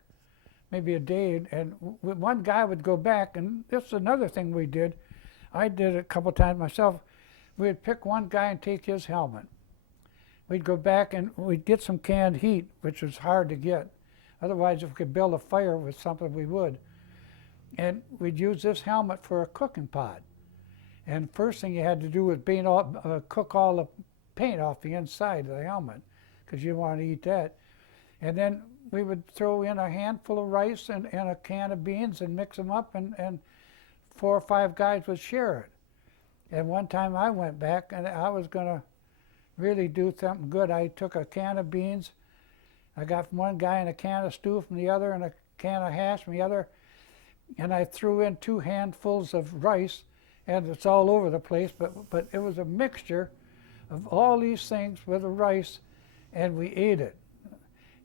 maybe a day, and one guy would go back, and this is another thing we did. I did it a couple times myself. We'd pick one guy and take his helmet. we'd go back and we'd get some canned heat, which was hard to get. Otherwise, if we could build a fire with something, we would. And we'd use this helmet for a cooking pot. And first thing you had to do was cook all the paint off the inside of the helmet, because you didn't want to eat that. And then we would throw in a handful of rice and a can of beans and mix them up, and 4 or 5 guys would share it. And one time I went back and I was going to really do something good. I took a can of beans, I got from one guy, and a can of stew from the other, and a can of hash from the other, and I threw in 2 handfuls of rice, and it's all over the place, but it was a mixture of all these things with the rice, and we ate it.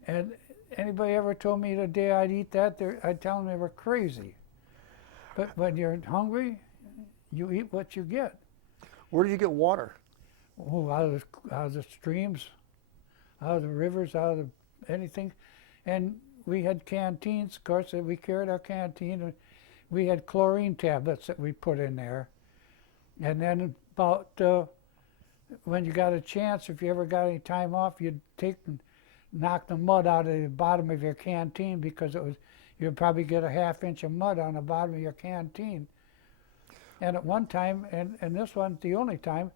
And anybody ever told me the day I'd eat that, I'd tell them they were crazy. But when you're hungry, you eat what you get. Where do you get water? Oh, out of the streams, out of the rivers, out of anything. And we had canteens, of course, that we carried our canteen. And we had chlorine tablets that we put in there. And then about when you got a chance, if you ever got any time off, you'd take and knock the mud out of the bottom of your canteen, because you'd probably get a ½ inch of mud on the bottom of your canteen. And at one time, and this wasn't the only time,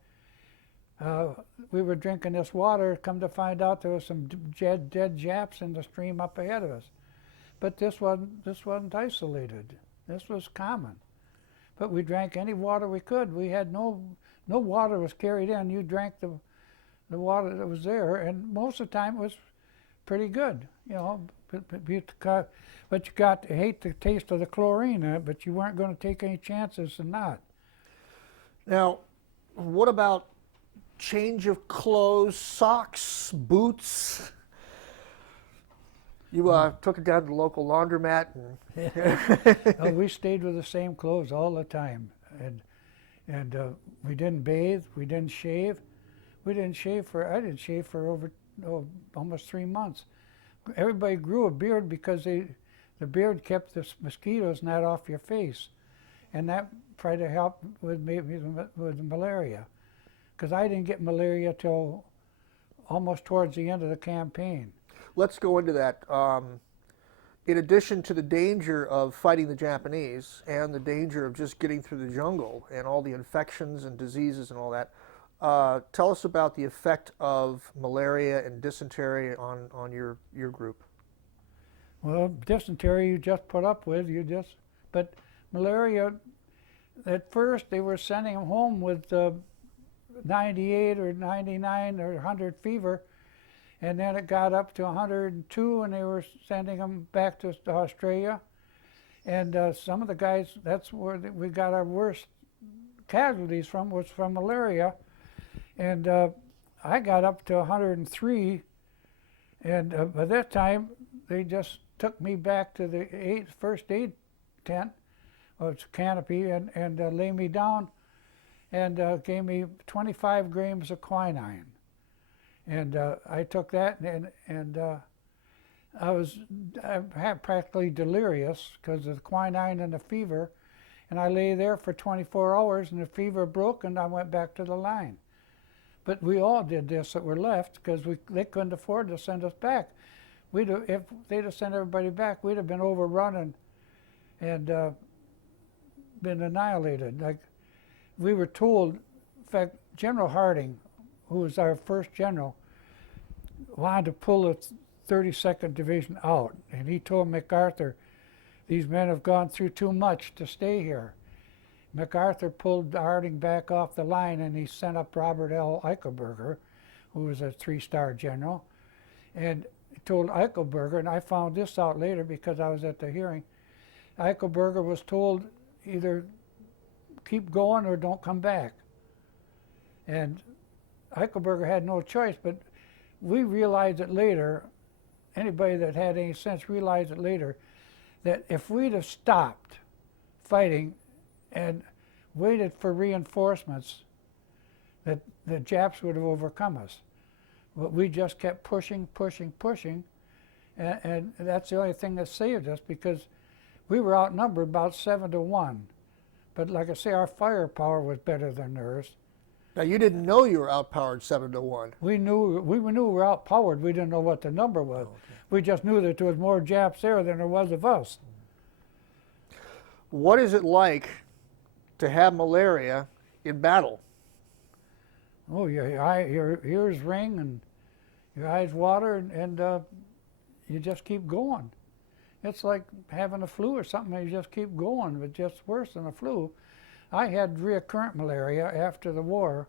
we were drinking this water. Come to find out, there was some dead Japs in the stream up ahead of us. But this wasn't isolated. This was common. But we drank any water we could. We had no water was carried in. You drank the water that was there, and most of the time it was pretty good, you know. But you got to hate the taste of the chlorine in it, but you weren't going to take any chances and not. Now, what about change of clothes, socks, boots? You took it down to the local laundromat. And We stayed with the same clothes all the time, and we didn't bathe, we didn't shave. I didn't shave for over almost 3 months. Everybody grew a beard because the beard kept the mosquitoes net off your face, and that tried to help with malaria, because I didn't get malaria till almost towards the end of the campaign. Let's go into that. In addition to the danger of fighting the Japanese and the danger of just getting through the jungle and all the infections and diseases and all that, tell us about the effect of malaria and dysentery on your group. Well, dysentery you just put up with, but malaria, at first they were sending them home with 98 or 99 or 100 fever, and then it got up to 102, and they were sending them back to Australia. And some of the guys, that's where we got our worst casualties from, was from malaria. And I got up to 103, and by that time they just took me back to the first aid tent, or it's a canopy, and lay me down, and gave me 25 grams of quinine. And I took that, and I had practically delirious because of the quinine and the fever, and I lay there for 24 hours, and the fever broke, and I went back to the line. But we all did this that were left, because they couldn't afford to send us back. If they'd have sent everybody back, we'd have been overrun and been annihilated. Like we were told, in fact, General Harding, who was our first general, wanted to pull the 32nd Division out, and he told MacArthur, "These men have gone through too much to stay here." MacArthur pulled Harding back off the line, and he sent up Robert L. Eichelberger, who was a 3-star general, and he told Eichelberger, and I found this out later because I was at the hearing, Eichelberger was told either keep going or don't come back. And Eichelberger had no choice, but we realized it later, anybody that had any sense realized it later, that if we'd have stopped fighting and waited for reinforcements, that the Japs would have overcome us. But we just kept pushing, and that's the only thing that saved us, because we were outnumbered about 7 to 1. But like I say, our firepower was better than theirs. Now, you didn't know you were outpowered 7-1. We knew we were outpowered. We didn't know what the number was. Oh, okay. We just knew that there was more Japs there than there was of us. What is it like to have malaria in battle? Oh, your ears ring and your eyes water, and you just keep going. It's like having a flu or something. You just keep going, but just worse than a flu. I had recurrent malaria after the war,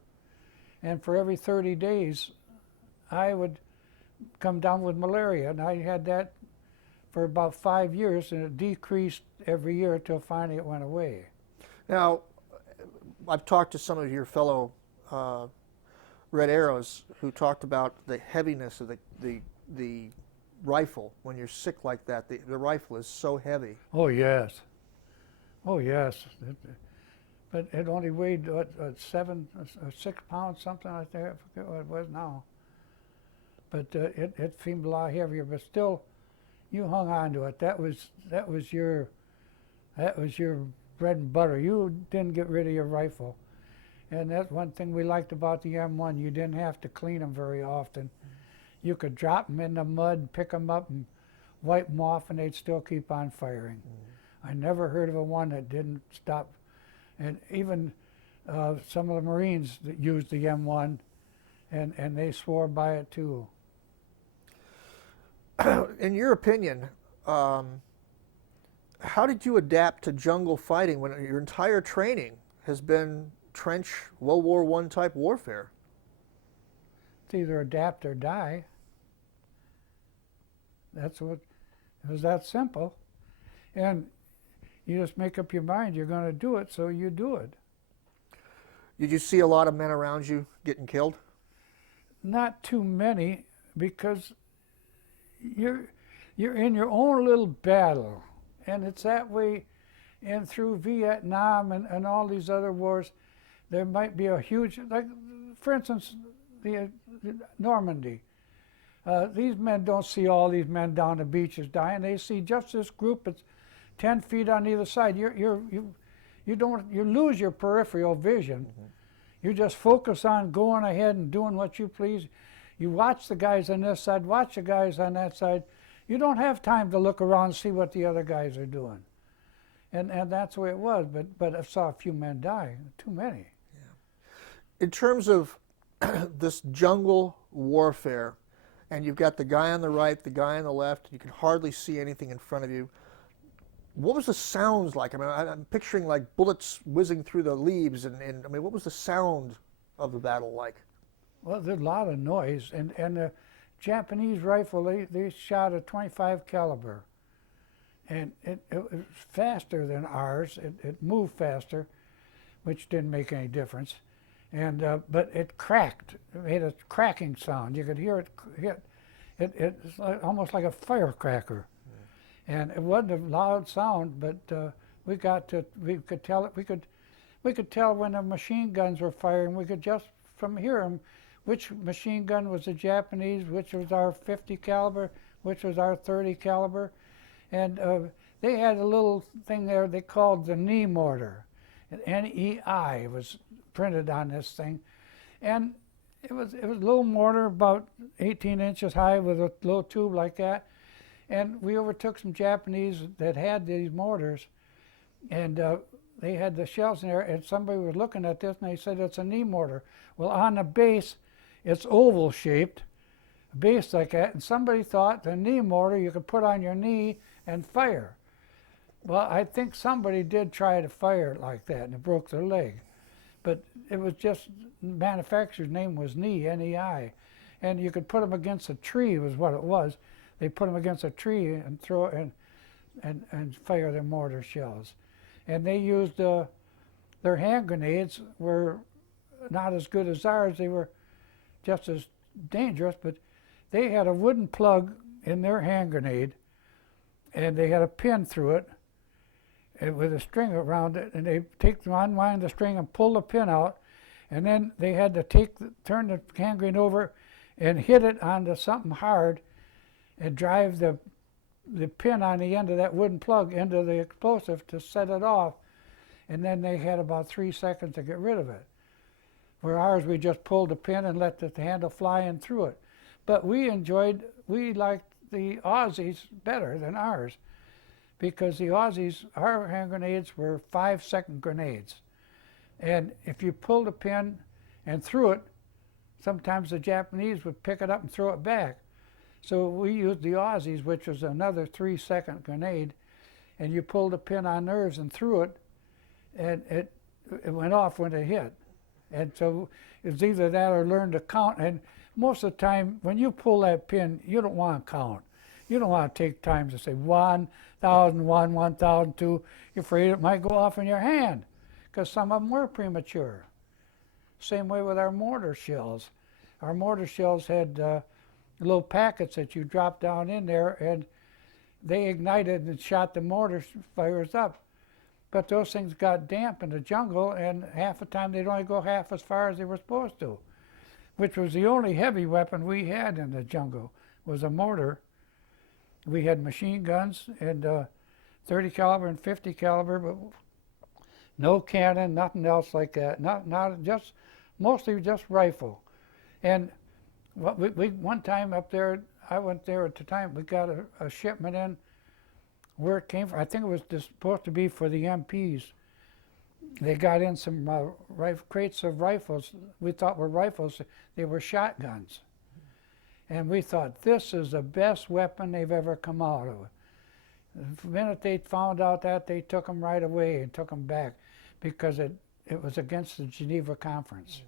and for every 30 days, I would come down with malaria, and I had that for about 5 years, and it decreased every year until finally it went away. Now, I've talked to some of your fellow Red Arrows who talked about the heaviness of the rifle. When you're sick like that, the rifle is so heavy. Oh yes, oh yes. But it only weighed 7 or 6 pounds, something like that. I forget what it was now. But it seemed a lot heavier. But still, you hung on to it. That was your bread and butter. You didn't get rid of your rifle, and that's one thing we liked about the M1. You didn't have to clean them very often. You could drop them in the mud, pick them up, and wipe them off, and they'd still keep on firing. I never heard of a one that didn't stop. And even some of the Marines that used the M1, and they swore by it too. In your opinion, how did you adapt to jungle fighting when your entire training has been trench World War I type warfare? It's either adapt or die. That's what, it was that simple. And you just make up your mind you're going to do it, so you do it. Did you see a lot of men around you getting killed? Not too many, because you're in your own little battle, and it's that way. And through Vietnam and all these other wars, there might be a huge, like for instance, the Normandy. These men don't see all these men down the beaches dying. They see just this group that's 10 feet on either side. You lose your peripheral vision. Mm-hmm. You just focus on going ahead and doing what you please. You watch the guys on this side, watch the guys on that side. You don't have time to look around and see what the other guys are doing. And that's the way it was, but I saw a few men die, too many. Yeah. In terms of this jungle warfare, and you've got the guy on the right, the guy on the left, you can hardly see anything in front of you. What was the sounds like? I mean, I'm picturing like bullets whizzing through the leaves, and I mean, what was the sound of the battle like? Well, there's a lot of noise, and the Japanese rifle, they shot a .25 caliber, and it was faster than ours. It moved faster, which didn't make any difference, and but it cracked. It made a cracking sound. You could hear it hit. It's like, almost like a firecracker. And it wasn't a loud sound, but we could tell it. We could tell when the machine guns were firing. We could just from hearing which machine gun was the Japanese, which was our 50 caliber, which was our 30 caliber, and they had a little thing there they called the knee mortar. N-E-I was printed on this thing, and it was a little mortar about 18 inches high with a little tube like that. And we overtook some Japanese that had these mortars, and they had the shells in there, and somebody was looking at this, and they said it's a knee mortar. Well, on the base, it's oval-shaped, base like that, and somebody thought the knee mortar you could put on your knee and fire. Well, I think somebody did try to fire it like that, and it broke their leg. But it was just, the manufacturer's name was Knee, N-E-I, and you could put them against a tree was what it was. They put them against a tree and throw it and fire their mortar shells. And they used their hand grenades were not as good as ours. They were just as dangerous, but they had a wooden plug in their hand grenade, and they had a pin through it and with a string around it, and they unwind the string and pull the pin out, and then they had to turn the hand grenade over and hit it onto something hard and drive the pin on the end of that wooden plug into the explosive to set it off, and then they had about 3 seconds to get rid of it. Where ours, we just pulled the pin and let the handle fly in through it. But we liked the Aussies better than ours, because the Aussies, our hand grenades were 5-second grenades. And if you pulled a pin and threw it, sometimes the Japanese would pick it up and throw it back. So we used the Aussies, which was another 3-second grenade, and you pulled a pin on theirs and threw it, and it went off when it hit. And so it was either that or learn to count. And most of the time, when you pull that pin, you don't want to count. You don't want to take time to say 1,001, 1,002. You're afraid it might go off in your hand, because some of them were premature. Same way with our mortar shells. Our mortar shells had little packets that you dropped down in there, and they ignited and shot the mortar fires up. But those things got damp in the jungle, and half the time they'd only go half as far as they were supposed to, which was the only heavy weapon we had in the jungle, was a mortar. We had machine guns and 30 caliber and 50 caliber, but no cannon, nothing else like that. Not just, mostly just rifle. And we one time up there, I went there at the time, we got a shipment in. Where it came from, I think it was supposed to be for the MPs. They got in some crates of rifles. We thought were rifles. They were shotguns. And we thought, this is the best weapon they've ever come out of. The minute they found out that, they took them right away and took them back, because it was against the Geneva Conference.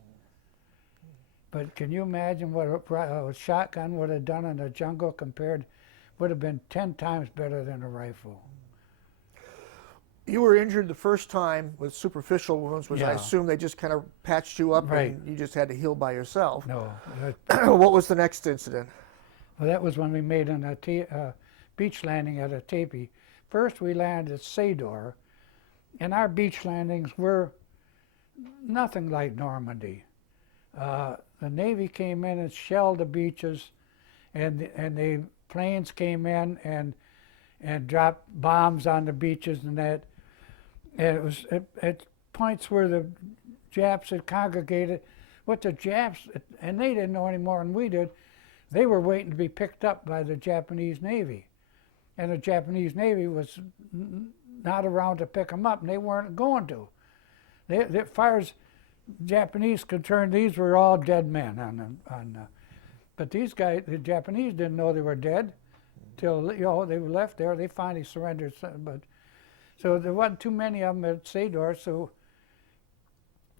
But can you imagine what a shotgun would have done in the jungle compared? Would have been 10 times better than a rifle. You were injured the first time with superficial wounds, which I Yeah. assume they just kind of patched you up Right. and you just had to heal by yourself. No. What was the next incident? Well, that was when we made a beach landing at Aitape. First, we landed at Saidor, and our beach landings were nothing like Normandy. The Navy came in and shelled the beaches, and the planes came in and dropped bombs on the beaches and that. And it was at points where the Japs had congregated. What the Japs, and they didn't know any more than we did, they were waiting to be picked up by the Japanese Navy. And the Japanese Navy was not around to pick them up, and they weren't going to. As far as Japanese concerned, these were all dead men but these guys, the Japanese, didn't know they were dead till they were left there. They finally surrendered, but so there wasn't too many of them at Saidor. So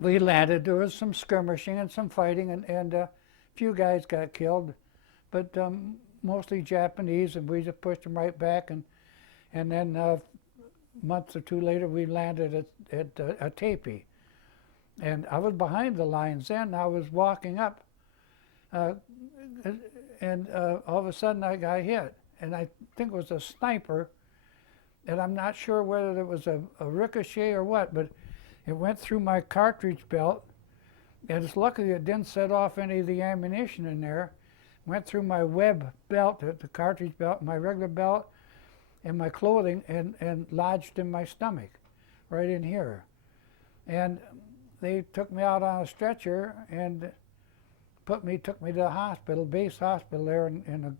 we landed. There was some skirmishing and some fighting, and a few guys got killed, but mostly Japanese. And we just pushed them right back. And then a month or two later, we landed at Aitape. And I was behind the lines then. I was walking up. And all of a sudden I got hit, and I think it was a sniper, and I'm not sure whether it was a ricochet or what, but it went through my cartridge belt, and it's lucky it didn't set off any of the ammunition in there. Went through my web belt, the cartridge belt, my regular belt, and my clothing, and lodged in my stomach, right in here. And they took me out on a stretcher and took me to the hospital, base hospital there, and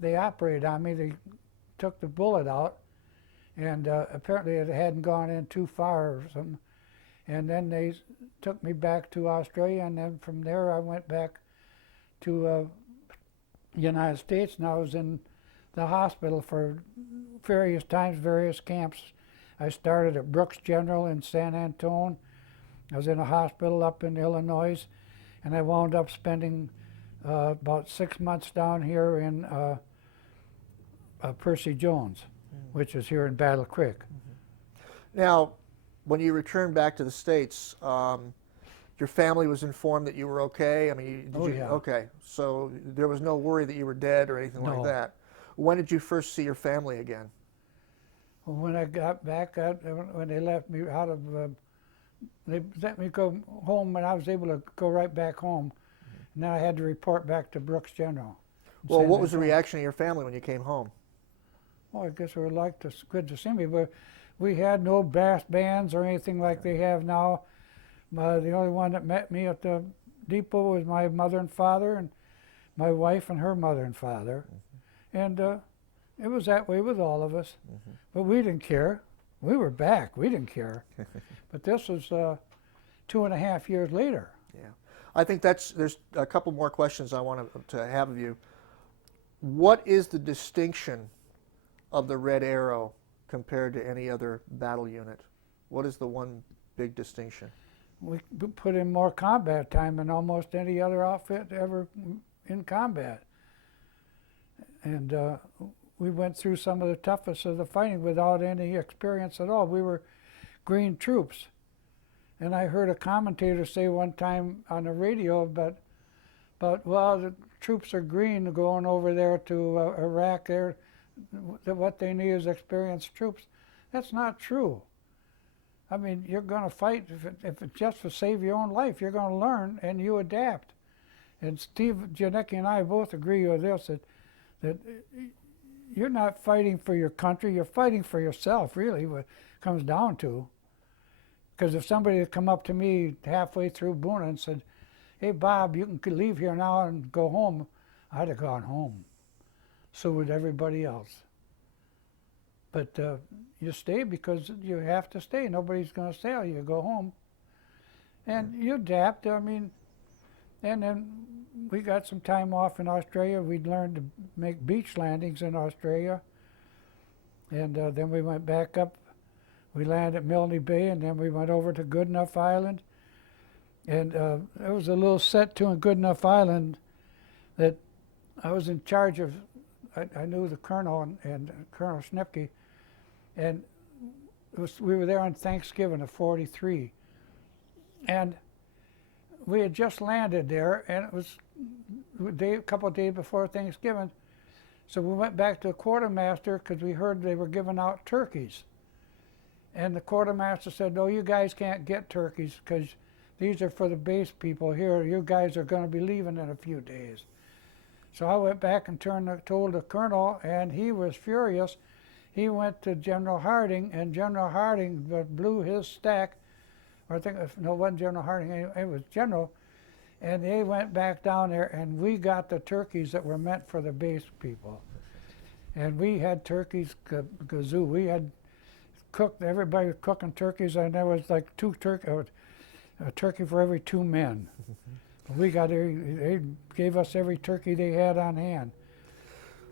they operated on me. They took the bullet out, and apparently it hadn't gone in too far or something. And then they took me back to Australia, and then from there I went back to the United States, and I was in the hospital for various times, various camps. I started at Brooks General in San Antone. I was in a hospital up in Illinois, and I wound up spending about 6 months down here in Percy Jones, which is here in Battle Creek. Now, when you returned back to the States, your family was informed that you were okay? I mean, Yeah. Okay, so there was no worry that you were dead or anything like No. that. When did you first see your family again? Well, when I got back, when they left me out of, they let me go home, and I was able to go right back home. And then I had to report back to Brooks General. in Well, San what was the Antonio. reaction of your family when you came home? Well, I guess they were good to see me, but we had no brass bands or anything like they have now. The only one that met me at the depot was my mother and father, and my wife and her mother and father. And it was that way with all of us. But we didn't care. We were back. We didn't care. But this was 2.5 years later. Yeah. I think there's a couple more questions I want to have of you. What is the distinction of the Red Arrow compared to any other battle unit? What is the one big distinction? We put in more combat time than almost any other outfit ever in combat. And we went through some of the toughest of the fighting without any experience at all. We were green troops. And I heard a commentator say one time on the radio, but well, the troops are green going over there to Iraq. What they need is experienced troops. That's not true. I mean, you're going to fight if it's just to save your own life. You're going to learn and you adapt. And Steve Janicki and I both agree with this, that you're not fighting for your country. You're fighting for yourself, really, what it comes down to. Because if somebody had come up to me halfway through Boona and said, "Hey, Bob, you can leave here now and go home," I'd have gone home. So would everybody else. But you stay because you have to stay. Nobody's going to sell you. Go home. And you adapt. I mean, and then we got some time off in Australia. We'd learned to make beach landings in Australia. And then we went back up. We landed at Milne Bay, and then we went over to Goodenough Island. And there was a little set to in Goodenough Island that I was in charge of. I knew the colonel and Colonel Schnipke, and we were there on Thanksgiving of '43. And we had just landed there, and it was a couple of days before Thanksgiving. So we went back to the quartermaster because we heard they were giving out turkeys. And the quartermaster said, "No, you guys can't get turkeys because these are for the base people here. You guys are going to be leaving in a few days." So I went back and told the colonel, and he was furious. He went to General Harding, and General Harding blew his stack. Or I think, no, it wasn't General Harding, it was General. And they went back down there, and we got the turkeys that were meant for the base people. And we had turkeys gazoo. We had cooked, everybody was cooking turkeys, and there was like a turkey for every 2 men. We got they gave us every turkey they had on hand.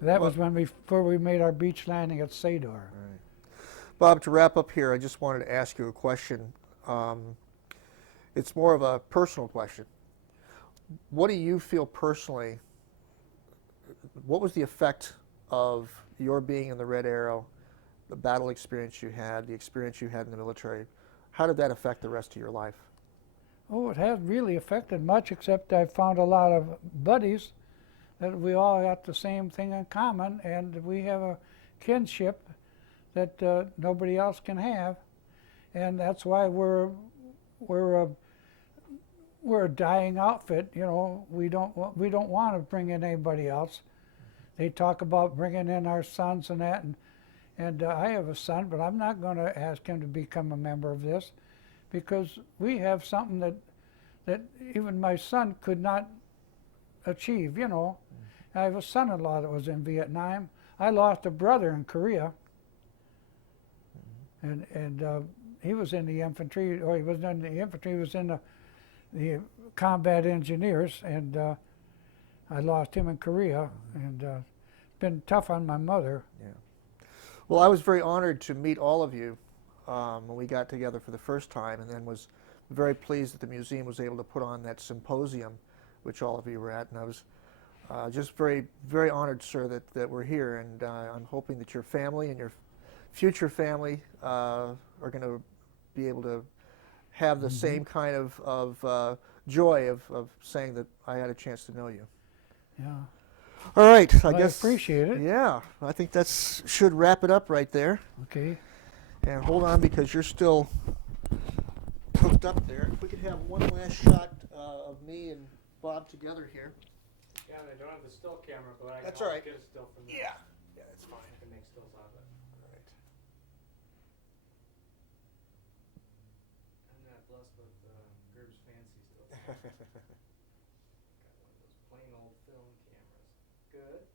That was before we made our beach landing at Saidor. Right. Bob, to wrap up here, I just wanted to ask you a question. It's more of a personal question. What do you feel personally, what was the effect of your being in the Red Arrow, the battle experience you had, the experience you had in the military? How did that affect the rest of your life? Oh, it hasn't really affected much, except I found a lot of buddies that we all got the same thing in common, and we have a kinship that nobody else can have, and that's why we're a dying outfit. You know, we don't want to bring in anybody else. They talk about bringing in our sons and that, and I have a son, but I'm not going to ask him to become a member of this, because we have something that even my son could not achieve, you know. I have a son-in-law that was in Vietnam. I lost a brother in Korea, and he was in the infantry, or he wasn't in the infantry, he was in the combat engineers, and I lost him in Korea, and it's been tough on my mother. Yeah. Well, I was very honored to meet all of you when we got together for the first time, and then was very pleased that the museum was able to put on that symposium, which all of you were at, and I was just very, very honored, sir, that we're here, and I'm hoping that your family and your future family are going to be able to have the same kind of joy of saying that I had a chance to know you. Yeah. All right, Well, I appreciate it. Yeah, I think that should wrap it up right there. Okay. And hold on, because you're still hooked up there. If we could have one last shot of me and Bob together here. Yeah, they don't have the still camera, but I can That's all right. get a still from there. Yeah, that's fine. I can make stills out of it. All right. I'm not blessed with Got one of those plain old film cameras. Good.